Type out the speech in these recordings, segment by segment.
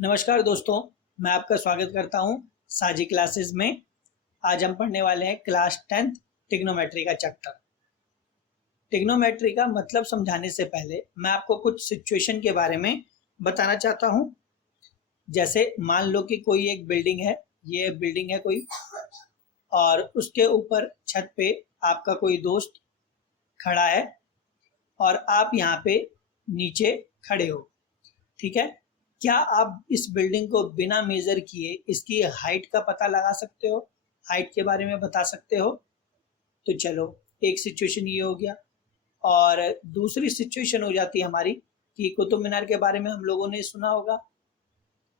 नमस्कार दोस्तों, मैं आपका स्वागत करता हूं साजी क्लासेस में। आज हम पढ़ने वाले हैं क्लास 10th ट्रिग्नोमेट्री का चैप्टर। ट्रिग्नोमेट्री का मतलब समझाने से पहले मैं आपको कुछ सिचुएशन के बारे में बताना चाहता हूं। जैसे मान लो कि कोई एक बिल्डिंग है, ये बिल्डिंग है कोई, और उसके ऊपर छत पे आपका कोई दोस्त खड़ा है और आप यहाँ पे नीचे खड़े हो। ठीक है, क्या आप इस बिल्डिंग को बिना मेजर किए इसकी हाइट का पता लगा सकते हो? हाइट के बारे में बता सकते हो? तो चलो, एक सिचुएशन ये हो गया। और दूसरी सिचुएशन हो जाती है हमारी कि कुतुब मीनार के बारे में हम लोगों ने सुना होगा।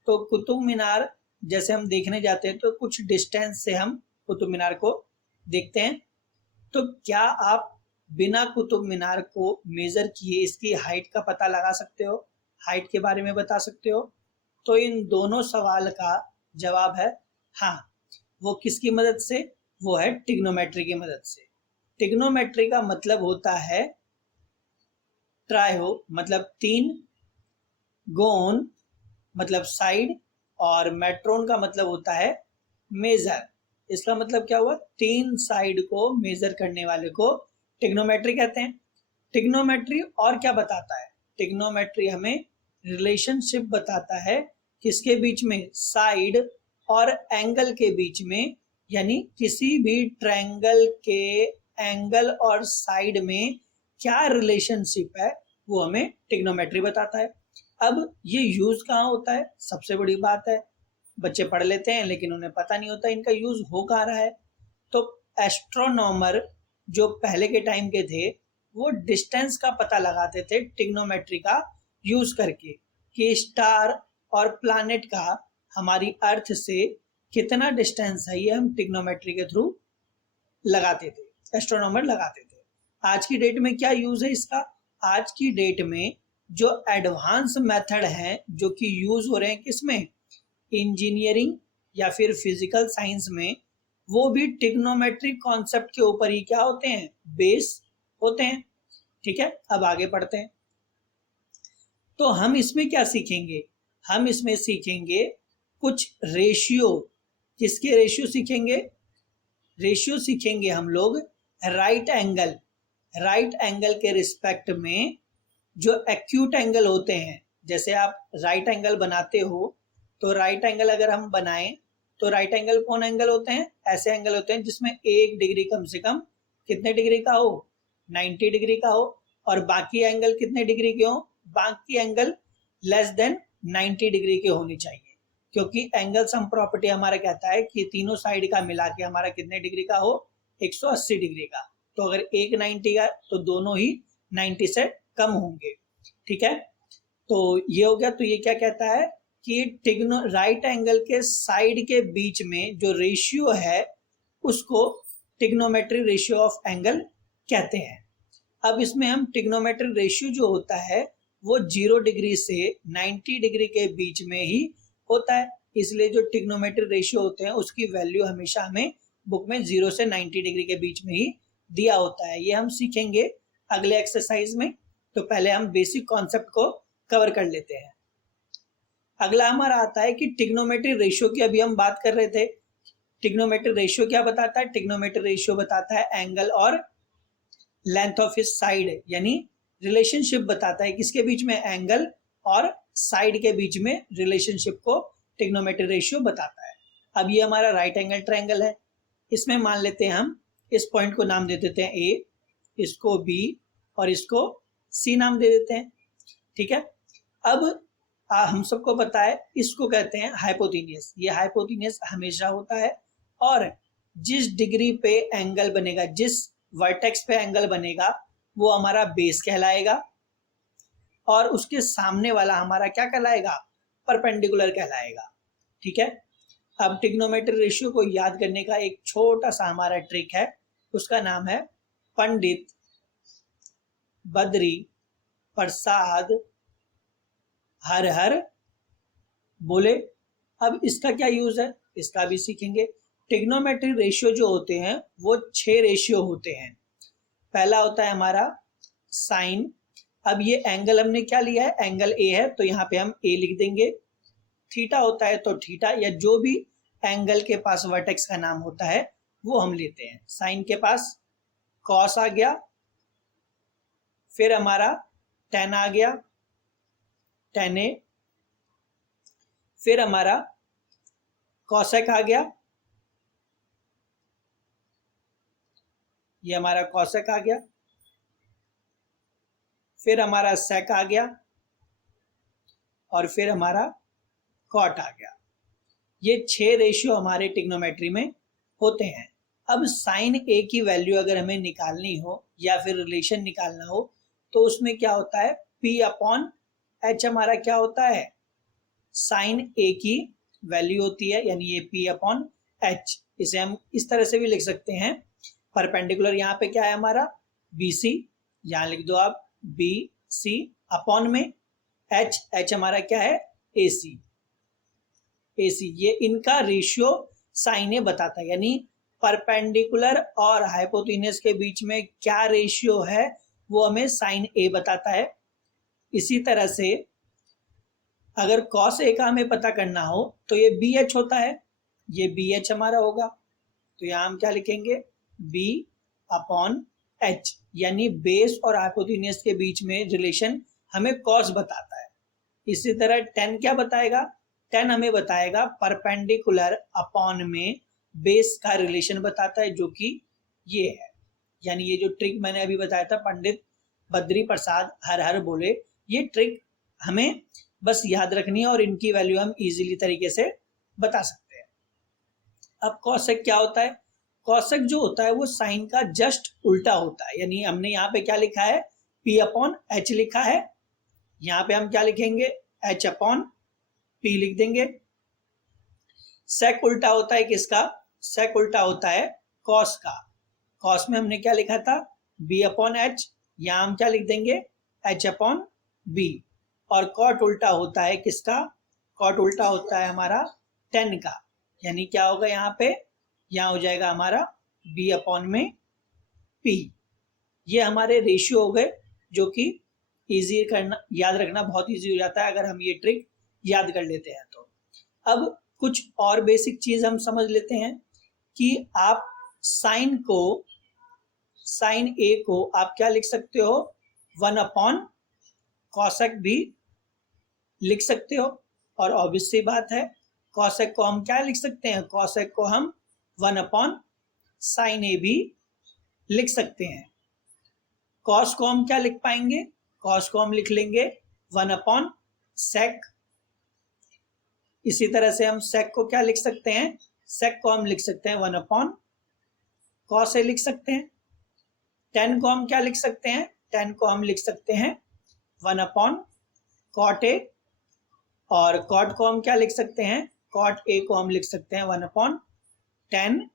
तो कुतुब मीनार जैसे हम देखने जाते हैं तो कुछ डिस्टेंस से हम कुतुब मीनार को देखते हैं। तो क्या आप बिना कुतुब मीनार को मेजर किए इसकी हाइट का पता लगा सकते हो? हाइट के बारे में बता सकते हो? तो इन दोनों सवाल का जवाब है हाँ। वो किसकी मदद से? वो है ट्रिग्नोमेट्री की मदद से। ट्रिग्नोमेट्री का मतलब होता है ट्रायो मतलब तीन, गोन मतलब साइड, और मेट्रोन का मतलब होता है मेजर। इसका मतलब क्या हुआ? तीन साइड को मेजर करने वाले को ट्रिग्नोमेट्री कहते हैं। ट्रिग्नोमेट्री और क्या बताता है? ट्रिग्नोमेट्री हमें रिलेशनशिप बताता है किसके बीच में? साइड और एंगल के बीच में। यानी किसी भी ट्रायंगल के एंगल और साइड में क्या रिलेशनशिप है, वो हमें ट्रिग्नोमेट्री बताता है। अब ये यूज कहाँ होता है? सबसे बड़ी बात है, बच्चे पढ़ लेते हैं लेकिन उन्हें पता नहीं होता इनका यूज हो कहाँ रहा है। तो एस्ट्रोनॉमर जो पहले के टाइम के थे वो डिस्टेंस का पता लगाते थे ट्रिग्नोमेट्री का यूज करके, कि स्टार और प्लैनेट का हमारी अर्थ से कितना डिस्टेंस है, ये हम ट्रिग्नोमेट्री के थ्रू लगाते थे, एस्ट्रोनॉमर लगाते थे। आज की डेट में क्या यूज है इसका? आज की डेट में जो एडवांस मेथड हैं जो कि यूज हो रहे हैं किसमें? इंजीनियरिंग या फिर फिजिकल साइंस में, वो भी ट्रिग्नोमेट्री कॉन्सेप्ट के ऊपर ही क्या होते हैं? बेस होते हैं। ठीक है, अब आगे पढ़ते हैं। तो हम इसमें क्या सीखेंगे? हम इसमें सीखेंगे कुछ रेशियो। किसके रेशियो सीखेंगे? रेशियो सीखेंगे हम लोग राइट एंगल। राइट एंगल के रिस्पेक्ट में जो एक्यूट एंगल होते हैं, जैसे आप राइट एंगल बनाते हो, तो राइट एंगल अगर हम बनाएं तो राइट एंगल कौन एंगल होते हैं? ऐसे एंगल होते हैं जिसमें 1 डिग्री कम से कम कितने डिग्री का हो? 90 डिग्री का हो। और बाकी एंगल कितने डिग्री के हो? बाकी एंगल लेस देन 90 डिग्री के होने चाहिए, क्योंकि एंगल सम प्रॉपर्टी हमारा कहता है कि तीनों साइड का मिला के हमारा कितने डिग्री का हो? 180 डिग्री का। तो अगर एक 90 का तो दोनों ही 90 से कम होंगे। ठीक है, तो ये हो गया। तो ये क्या कहता है कि राइट एंगल के साइड के बीच में जो रेशियो है उसको ट्रिग्नोमेट्री रेशियो ऑफ एंगल कहते हैं। अब इसमें हम ट्रिग्नोमेट्री रेशियो जो होता है वो 0 डिग्री से 90 डिग्री के बीच में ही होता है। इसलिए जो ट्रिग्नोमेट्री रेशियो होते हैं उसकी वैल्यू हमेशा हमें बुक में 0 से 90 डिग्री के बीच में ही दिया होता है। ये हम सीखेंगे अगले एक्सरसाइज में। तो पहले हम बेसिक कॉन्सेप्ट को कवर कर लेते हैं। अगला हमारा आता है कि ट्रिग्नोमेट्री रेशियो की अभी हम बात कर रहे थे। ट्रिग्नोमेट्री रेशियो क्या बताता है? ट्रिग्नोमेट्री रेशियो बताता है एंगल और लेंथ ऑफ हिज साइड, यानी रिलेशनशिप बताता है किसके बीच में? एंगल और साइड के बीच में रिलेशनशिप को ट्रिग्नोमेट्री रेशियो बताता है। अब ये हमारा राइट एंगल ट्रायंगल है। इसमें मान लेते हैं हम इस पॉइंट को नाम दे देते हैं ए, इसको बी और इसको सी नाम दे देते हैं। ठीक है, अब हम सबको पता है इसको कहते हैं हाइपोटेन्यूस। ये हाइपोटेन्यूस हमेशा होता है, और जिस डिग्री पे एंगल बनेगा, जिस वर्टेक्स पे एंगल बनेगा, वो हमारा बेस कहलाएगा, और उसके सामने वाला हमारा क्या कहलाएगा? परपेंडिकुलर कहलाएगा। ठीक है, अब ट्रिग्नोमेट्री रेशियो को याद करने का एक छोटा सा हमारा ट्रिक है, उसका नाम है पंडित बद्री प्रसाद हर हर बोले। अब इसका क्या यूज है इसका भी सीखेंगे। ट्रिग्नोमेट्री रेशियो जो होते हैं वो 6 रेशियो होते हैं। पहला होता है हमारा साइन। अब ये एंगल हमने क्या लिया है? एंगल ए है, तो यहाँ पे हम ए लिख देंगे। थीटा होता है तो थीटा, या जो भी एंगल के पास वर्टेक्स का नाम होता है वो हम लेते हैं। साइन के पास कॉस आ गया, फिर हमारा टेन आ गया, टेन ए, फिर हमारा कॉसेक आ गया, ये हमारा कॉसेक आ गया, फिर हमारा सेक आ गया, और फिर हमारा कॉट आ गया। ये 6 रेशियो हमारे ट्रिग्नोमेट्री में होते हैं। अब साइन ए की वैल्यू अगर हमें निकालनी हो या फिर रिलेशन निकालना हो तो उसमें क्या होता है, P अपॉन H हमारा क्या होता है, साइन ए की वैल्यू होती है, यानी ये P अपॉन H। इसे हम इस तरह से भी लिख सकते हैं, परपेंडिकुलर यहाँ पे क्या है हमारा BC, यहाँ लिख दो आप BC अपॉन में H हमारा क्या है AC। ये इनका रेशियो साइन ए बताता है, यानी परपेंडिकुलर और हाइपोटेन्यूस के बीच में क्या रेशियो है वो हमें साइन ए बताता है। इसी तरह से अगर कॉस ए का हमें पता करना हो तो ये BH होता है, ये BH हमारा होगा, तो यहाँ हम क्या लिखेंगे B अपॉन H, यानी बेस और हाइपोटेन्यूस के बीच में रिलेशन हमें कॉस बताता है। इसी तरह टेन क्या बताएगा, टेन हमें बताएगा परपेंडिकुलर अपॉन में बेस का रिलेशन बताता है, जो कि ये है। यानी ये जो ट्रिक मैंने अभी बताया था, पंडित बद्री प्रसाद हर हर बोले, ये ट्रिक हमें बस याद रखनी है और इनकी वैल्यू हम इजीली तरीके से बता सकते हैं। अब कॉसेक क्या होता है, कॉसेक जो होता है वो साइन का जस्ट उल्टा होता है, यानी हमने यहाँ पे क्या लिखा है P अपॉन H लिखा है, यहाँ पे हम क्या लिखेंगे H अपॉन P लिख देंगे। सेक उल्टा होता है किसका, सेक उल्टा होता है कॉस का, कॉस में हमने क्या लिखा था B अपॉन H, यहाँ हम क्या लिख देंगे H अपॉन B। और कॉट उल्टा होता है किसका, कॉट उल्टा होता है हमारा टेन का, यानी क्या होगा यहाँ पे, यहाँ हो जाएगा हमारा B अपॉन में P। ये हमारे रेशियो हो गए, जो कि इजी करना, याद रखना बहुत इजी हो जाता है अगर हम ये ट्रिक याद कर लेते हैं तो। अब कुछ और बेसिक चीज हम समझ लेते हैं कि आप साइन ए को आप क्या लिख सकते हो, 1 अपॉन कॉसेक भी लिख सकते हो, और ऑब्वियस सी बात है कॉसेक को हम क्या लिख सकते हैं, कॉसेक को हम 1 अपॉन साइन ए भी लिख सकते हैं। कॉस को हम क्या लिख पाएंगे, कॉस को हम लिख लेंगे 1 अपॉन सेक। इसी तरह से हम सेक को क्या लिख सकते हैं, सेक को हम लिख सकते हैं 1 अपॉन कॉस ए लिख सकते हैं। टेन को हम क्या लिख सकते हैं, टेन को हम लिख सकते हैं 1 अपॉन कॉट ए, और कॉट को हम क्या लिख सकते हैं, कॉट ए को हम लिख सकते हैं 1 अपॉन टेन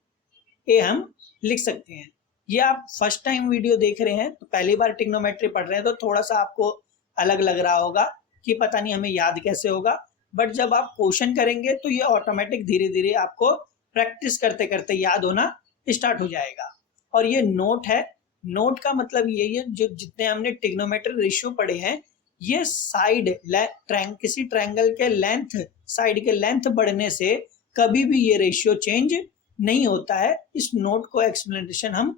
ए हम लिख सकते हैं। ये आप फर्स्ट टाइम वीडियो देख रहे हैं तो पहली बार ट्रिग्नोमेट्री पढ़ रहे हैं तो थोड़ा सा आपको अलग लग रहा होगा कि पता नहीं हमें याद कैसे होगा, बट जब आप क्वेश्चन करेंगे तो ये ऑटोमेटिक धीरे धीरे आपको प्रैक्टिस करते करते याद होना स्टार्ट हो जाएगा। और ये नोट है, नोट का मतलब ये है जो जितने हमने ट्रिग्नोमेट्री रेशियो पढ़े हैं ये साइड किसी ट्रायंगल के लेंथ, साइड के लेंथ बढ़ने से कभी भी ये रेशियो चेंज नहीं होता है। इस नोट को एक्सप्लेनेशन हम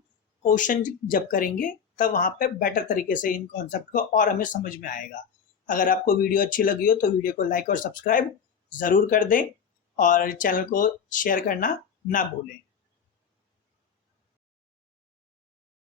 क्वेश्चन जब करेंगे तब वहां पे बेटर तरीके से इन कॉन्सेप्ट को और हमें समझ में आएगा। अगर आपको वीडियो अच्छी लगी हो तो वीडियो को लाइक और सब्सक्राइब जरूर कर दें और चैनल को शेयर करना ना भूलें।